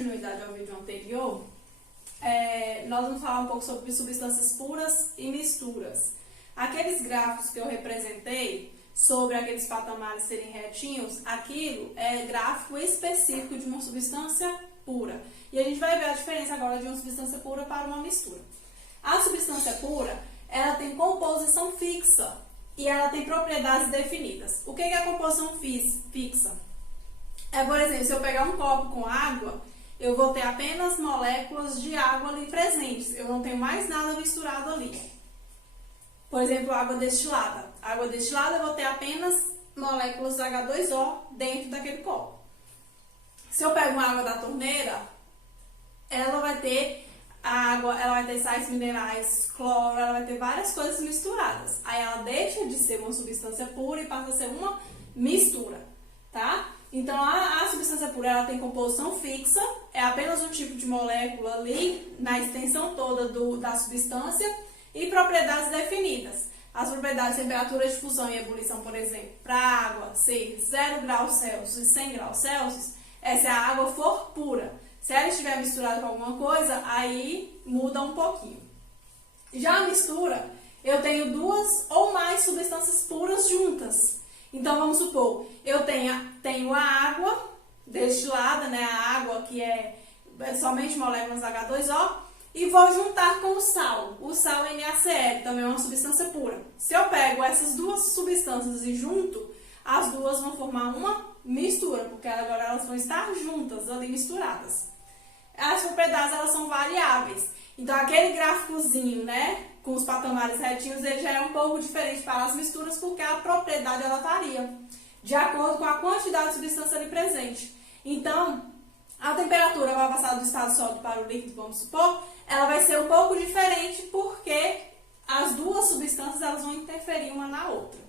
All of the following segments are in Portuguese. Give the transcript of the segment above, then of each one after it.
Continuidade ao vídeo anterior, nós vamos falar um pouco sobre substâncias puras e misturas. Aqueles gráficos que eu representei sobre aqueles patamares serem retinhos, aquilo é gráfico específico de uma substância pura. E a gente vai ver a diferença agora de uma substância pura para uma mistura. A substância pura, ela tem composição fixa e ela tem propriedades definidas. O que é a composição fixa? Por exemplo, se eu pegar um copo com água, eu vou ter apenas moléculas de água ali presentes. Eu não tenho mais nada misturado ali. Por exemplo, água destilada. Água destilada, eu vou ter apenas moléculas H2O dentro daquele copo. Se eu pego uma água da torneira, ela vai ter água, ela vai ter sais minerais, cloro, ela vai ter várias coisas misturadas. Aí ela deixa de ser uma substância pura e passa a ser uma mistura, tá? Então, a substância pura, ela tem composição fixa, é apenas um tipo de molécula ali na extensão toda da substância e propriedades definidas. As propriedades de temperatura de fusão e ebulição, por exemplo, para a água ser 0 graus Celsius e 100 graus Celsius, é se a água for pura. Se ela estiver misturada com alguma coisa, aí muda um pouquinho. Já a mistura, eu tenho duas ou mais substâncias puras juntas. Então, vamos supor, eu tenho a água destilada, né, a água que é somente moléculas H2O, e vou juntar com o sal. O sal NaCl também é uma substância pura. Se eu pego essas duas substâncias e junto, as duas vão formar uma mistura, porque agora elas vão estar juntas, ali misturadas. As propriedades, elas são variáveis. Então, aquele gráficozinho, né, com os patamares retinhos, ele já é um pouco diferente para as misturas, porque a propriedade, ela varia de acordo com a quantidade de substância ali presente. Então, a temperatura vai passar do estado sólido para o líquido, vamos supor, ela vai ser um pouco diferente, porque as duas substâncias, elas vão interferir uma na outra.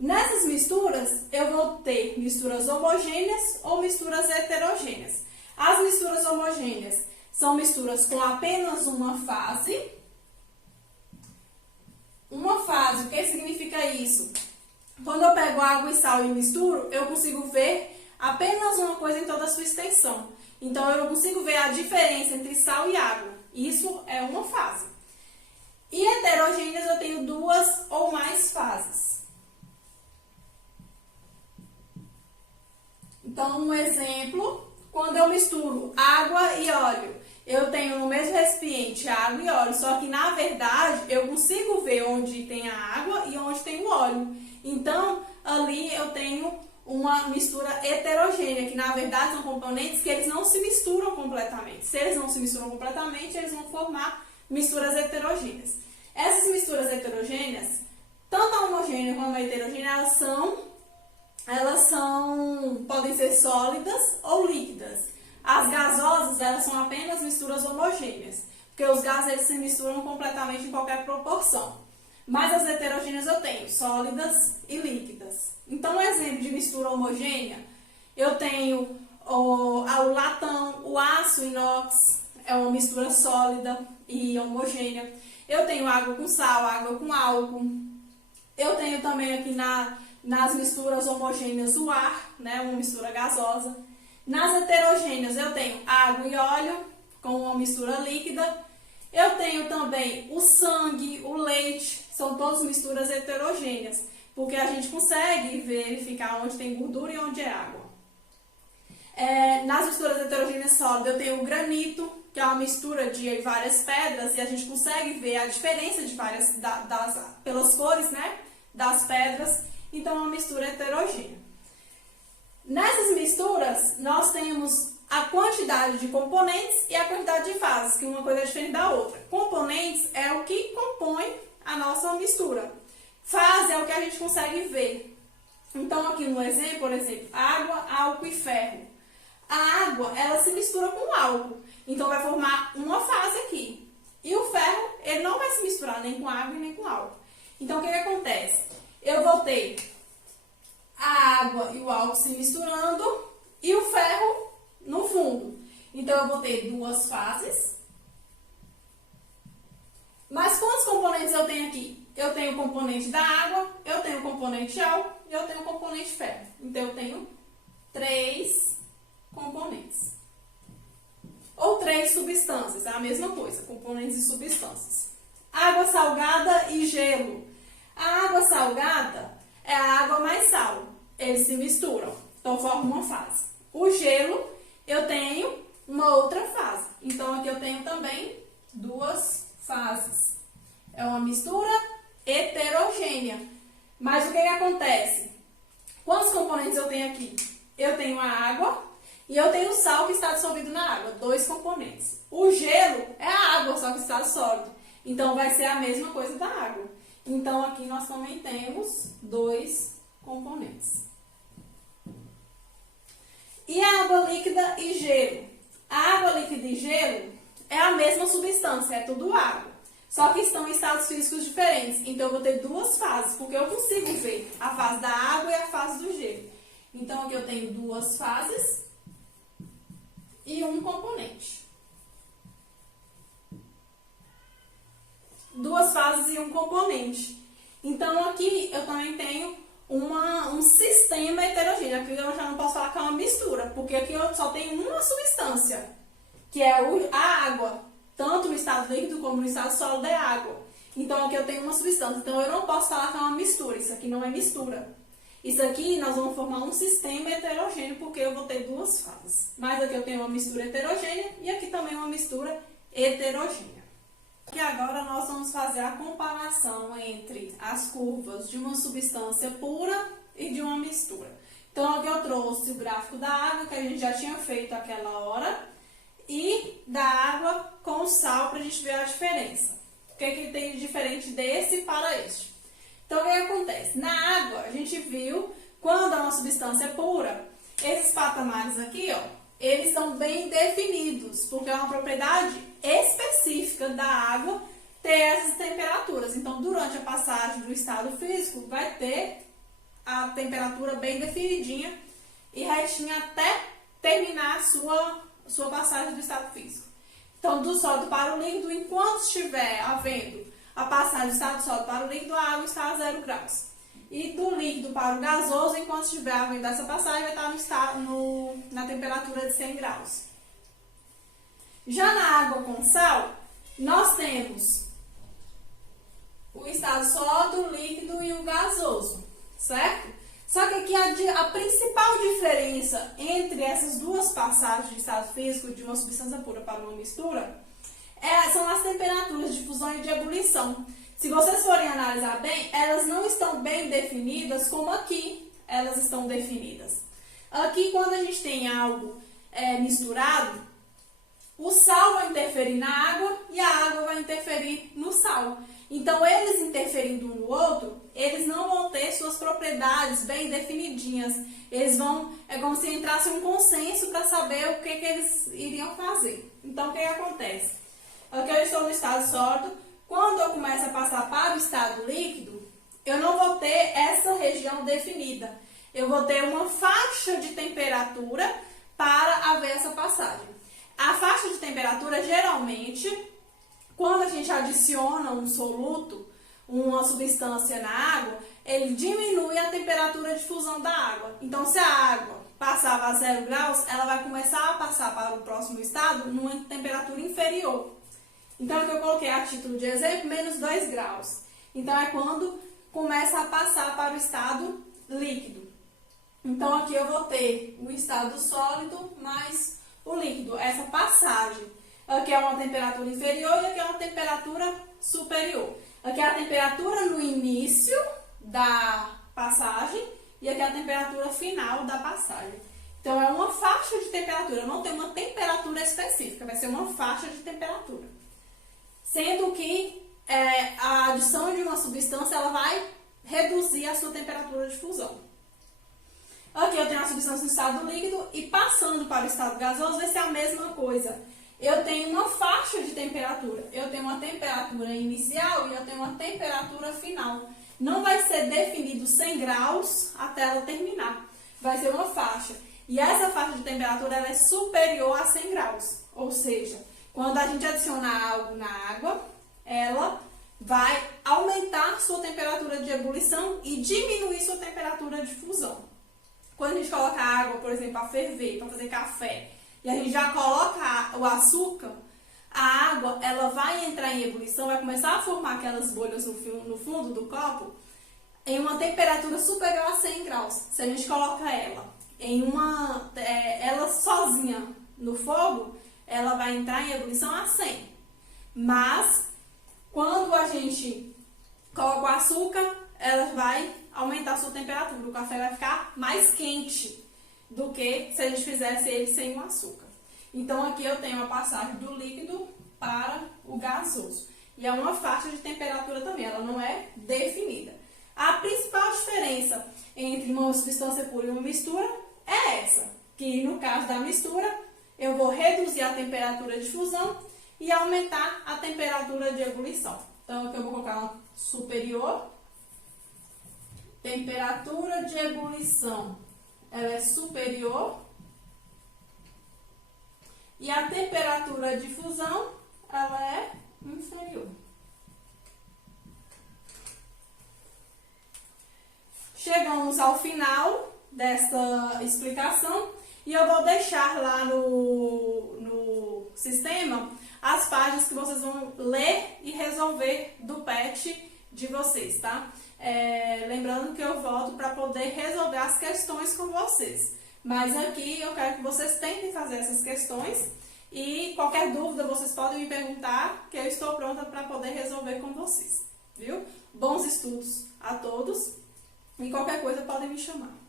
Nessas misturas, eu vou ter misturas homogêneas ou misturas heterogêneas. As misturas homogêneas são misturas com apenas uma fase. Uma fase, o que significa isso? Quando eu pego água e sal e misturo, eu consigo ver apenas uma coisa em toda a sua extensão. Então, eu não consigo ver a diferença entre sal e água. Isso é uma fase. E heterogêneas, eu tenho duas ou mais fases. Então, um exemplo, quando eu misturo água e óleo, eu tenho no mesmo recipiente água e óleo, só que na verdade eu consigo ver onde tem a água e onde tem o óleo. Então, ali eu tenho uma mistura heterogênea, que na verdade são componentes que eles não se misturam completamente. Se eles não se misturam completamente, eles vão formar misturas heterogêneas. Essas misturas heterogêneas, tanto a homogênea quanto a heterogênea, podem ser sólidas ou líquidas. As gasosas, elas são apenas misturas homogêneas, porque os gases, eles se misturam completamente em qualquer proporção. Mas as heterogêneas eu tenho sólidas e líquidas. Então, um exemplo de mistura homogênea, eu tenho o latão, o aço inox, é uma mistura sólida e homogênea. Eu tenho água com sal, água com álcool. Eu tenho também aqui nas misturas homogêneas o ar, né, uma mistura gasosa. Nas heterogêneas eu tenho água e óleo com uma mistura líquida. Eu tenho também o sangue, o leite, são todas misturas heterogêneas, porque a gente consegue verificar onde tem gordura e onde é água. Nas misturas heterogêneas sólidas eu tenho o granito, que é uma mistura de várias pedras, e a gente consegue ver a diferença de pelas cores, né, das pedras. Então, é uma mistura heterogênea. Nessas misturas, nós temos a quantidade de componentes e a quantidade de fases, que uma coisa é diferente da outra. Componentes é o que compõe a nossa mistura. Fase é o que a gente consegue ver. Então, aqui no exemplo, por exemplo, água, álcool e ferro. A água, ela se mistura com o álcool. Então, vai formar uma fase aqui. E o ferro, ele não vai se misturar nem com água e nem com álcool. Então, o que acontece? Eu vou ter a água e o álcool se misturando e o ferro no fundo. Então, eu vou ter duas fases. Mas quantos componentes eu tenho aqui? Eu tenho o componente da água, eu tenho o componente álcool e eu tenho o componente ferro. Então, eu tenho 3 componentes. substâncias, é a mesma coisa, componentes e substâncias. Água salgada e gelo. A água salgada é a água mais sal, eles se misturam, então formam uma fase. O gelo, eu tenho uma outra fase, então aqui eu tenho também duas fases. É uma mistura heterogênea. Mas o que acontece? Quantos componentes eu tenho aqui? Eu tenho a água e eu tenho o sal que está dissolvido na água, 2 componentes. O gelo é a água, só que está sólido. Então, vai ser a mesma coisa da água. Então, aqui nós também temos 2 componentes. E a água líquida e gelo? A água líquida e gelo é a mesma substância, é tudo água. Só que estão em estados físicos diferentes. Então, eu vou ter 2 fases, porque eu consigo ver a fase da água e a fase do gelo. Então, aqui eu tenho 2 fases e um componente. 2 fases e um componente. Então, aqui eu também tenho um sistema heterogêneo. Aqui eu já não posso falar que é uma mistura, porque aqui eu só tenho uma substância, que é a água. Tanto no estado líquido como no estado sólido é água. Então, aqui eu tenho uma substância. Então, eu não posso falar que é uma mistura. Isso aqui não é mistura. Isso aqui nós vamos formar um sistema heterogêneo, porque eu vou ter 2 fases. Mas aqui eu tenho uma mistura heterogênea e aqui também uma mistura heterogênea. E agora nós vamos fazer a comparação entre as curvas de uma substância pura e de uma mistura. Então, aqui eu trouxe o gráfico da água, que a gente já tinha feito aquela hora, e da água com sal, para a gente ver a diferença. O que tem de diferente desse para este? Então, o que acontece? Na água, a gente viu, quando é uma substância pura, esses patamares aqui, ó, eles são bem definidos, porque é uma propriedade específica da água ter essas temperaturas. Então, durante a passagem do estado físico, vai ter a temperatura bem definidinha e retinha até terminar a sua passagem do estado físico. Então, do sólido para o líquido, enquanto estiver havendo a passagem do estado sólido para o líquido, a água está a 0 graus. E do líquido para o gasoso, enquanto estiver havendo essa passagem, vai estar na temperatura de 100 graus. Já na água com sal, nós temos o estado sólido, o líquido e o gasoso, certo? Só que aqui a principal diferença entre essas duas passagens de estado físico de uma substância pura para uma mistura são as temperaturas de fusão e de ebulição. Se vocês forem analisar bem, elas não estão bem definidas como aqui elas estão definidas. Aqui, quando a gente tem algo misturado, o sal vai interferir na água e a água vai interferir no sal. Então, eles interferindo um no outro, eles não vão ter suas propriedades bem definidinhas. Eles é como se entrasse um consenso para saber o que eles iriam fazer. Então, o que acontece? Aqui eu estou no estado sólido. Quando eu começo a passar para o estado líquido, eu não vou ter essa região definida. Eu vou ter uma faixa de temperatura para haver essa passagem. A faixa de temperatura, geralmente, quando a gente adiciona um soluto, uma substância na água, ele diminui a temperatura de fusão da água. Então, se a água passava a 0 graus, ela vai começar a passar para o próximo estado numa temperatura inferior. Então, aqui eu coloquei a título de exemplo, menos 2 graus. Então, é quando começa a passar para o estado líquido. Então, aqui eu vou ter o estado sólido mais o líquido, essa passagem. Aqui é uma temperatura inferior e aqui é uma temperatura superior. Aqui é a temperatura no início da passagem e aqui é a temperatura final da passagem. Então, é uma faixa de temperatura, não tem uma temperatura específica, vai ser uma faixa de temperatura. Sendo que a adição de uma substância ela vai reduzir a sua temperatura de fusão. Aqui eu tenho a substância no estado líquido e passando para o estado gasoso vai ser a mesma coisa. Eu tenho uma faixa de temperatura. Eu tenho uma temperatura inicial e eu tenho uma temperatura final. Não vai ser definido 100 graus até ela terminar. Vai ser uma faixa. E essa faixa de temperatura ela é superior a 100 graus. Ou seja, quando a gente adicionar algo na água, ela vai aumentar sua temperatura de ebulição e diminuir sua temperatura de fusão. Quando a gente coloca a água, por exemplo, para ferver, para fazer café, e a gente já coloca o açúcar, a água ela vai entrar em ebulição, vai começar a formar aquelas bolhas no fundo do copo em uma temperatura superior a 100 graus. Se a gente coloca ela sozinha no fogo, ela vai entrar em ebulição a 100. Mas, quando a gente coloca o açúcar, ela vai aumentar a sua temperatura. O café vai ficar mais quente do que se a gente fizesse ele sem o açúcar. Então, aqui eu tenho a passagem do líquido para o gasoso. E é uma faixa de temperatura também, ela não é definida. A principal diferença entre uma substância pura e uma mistura é essa, que no caso da mistura, eu vou reduzir a temperatura de fusão e aumentar a temperatura de ebulição. Então, aqui eu vou colocar uma superior. Temperatura de ebulição, ela é superior. E a temperatura de fusão, ela é inferior. Chegamos ao final desta explicação e eu vou deixar lá no sistema as páginas que vocês vão ler e resolver do PET de vocês, tá? Lembrando que eu volto para poder resolver as questões com vocês. Mas aqui eu quero que vocês tentem fazer essas questões e qualquer dúvida vocês podem me perguntar, que eu estou pronta para poder resolver com vocês, viu? Bons estudos a todos e qualquer coisa podem me chamar.